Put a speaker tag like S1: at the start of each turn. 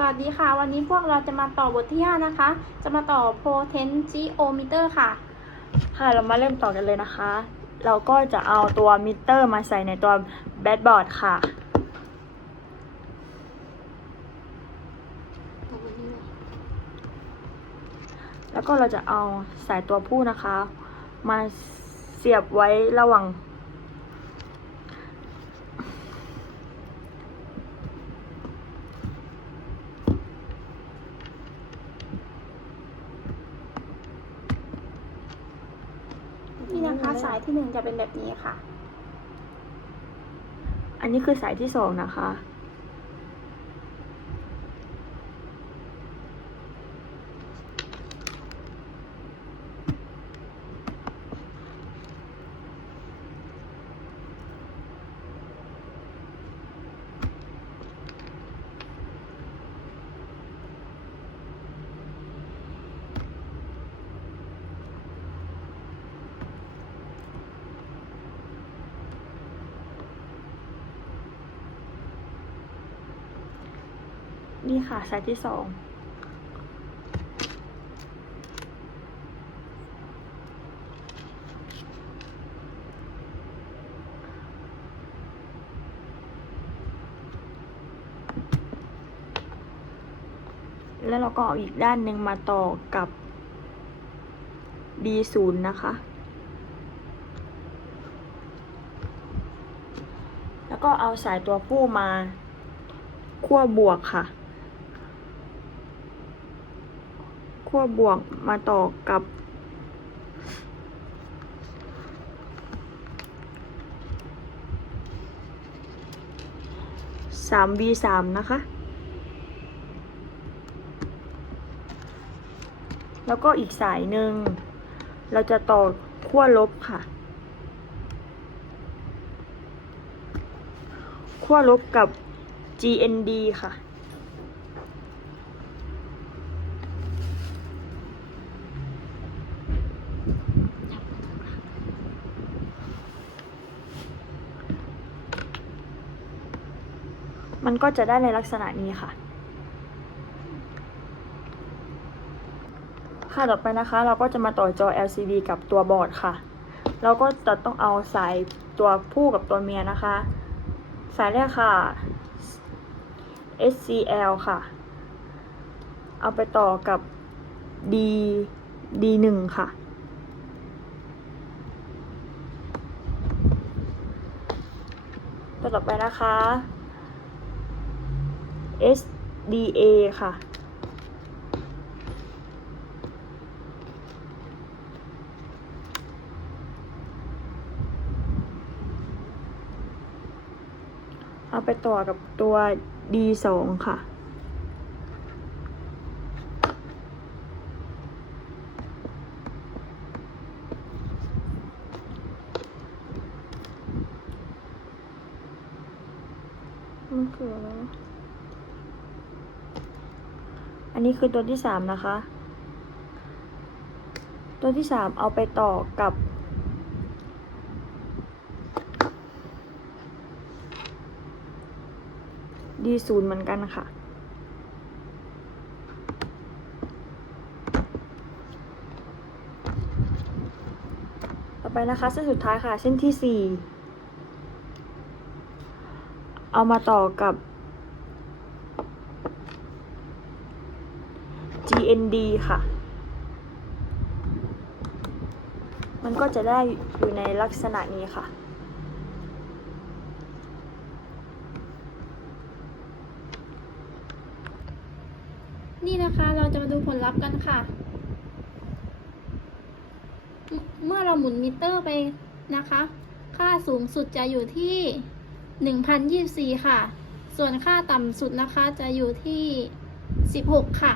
S1: สวัสดีค่ะ วันนี้พวกเราจะมาต่อบทที่ 5 นะคะ จะมาต่อ potentiometer ค่ะ
S2: ค่ะเรามาเริ่มต่อกันเลยนะคะ เราก็จะเอาตัวมิเตอร์มาใส่ในตัวแบดบอร์ดค่ะ แล้วก็เราจะเอาสายตัวผู้นะคะ มาเสียบไว้ระหว่าง
S1: นี่นะคะ สายที่หนึ่งจะเป็นแบบนี้ค่ะ
S2: อันนี้คือสายที่สองนะคะ นี่ค่ะสายที่สองแล้วเราก็เอาอีกด้านหนึ่งมาต่อกับ D0 นะคะ แล้วก็เอาสายตัวผู้มาขั้วบวกค่ะ ขั้วบวกมาต่อกับ3 v 3นะคะ แล้วก็อีกสายหนึ่ง เราจะต่อขั้วลบค่ะ ขั้วลบกับ GND ค่ะ มันก็จะได้ในลักษณะนี้ค่ะ ค่ะต่อไปนะคะ เราก็จะมาต่อจอ LCD กับตัวบอร์ดค่ะ เราก็จะต้องเอาสายตัวผู้กับตัวเมียนะคะ สายแรกค่ะ SCL ค่ะ เอาไปต่อกับ D D1 ค่ะ ต่อไปนะคะ SDA ค่ะ เอาไปต่อกับตัว D2 ค่ะมันคืออะไรว อันนี้คือตัวที่สามนะคะ ตัวที่สามเอาไปต่อกับดีศูนย์เหมือนกันค่ะ ต่อไปนะคะเส้นสุดท้ายค่ะ เส้นที่สี่เอามาต่อกับ GND ค่ะ มันก็จะได้อยู่ในลักษณะนี้ค่ะ
S1: นี่นะคะเราจะมาดูผลลัพธ์กันค่ะ เมื่อเราหมุนมิเตอร์ไปนะคะ ค่าสูงสุดจะอยู่ที่ 1,024 ค่ะ ส่วนค่าต่ำสุดนะคะจะอยู่ที่ 16 ค่ะ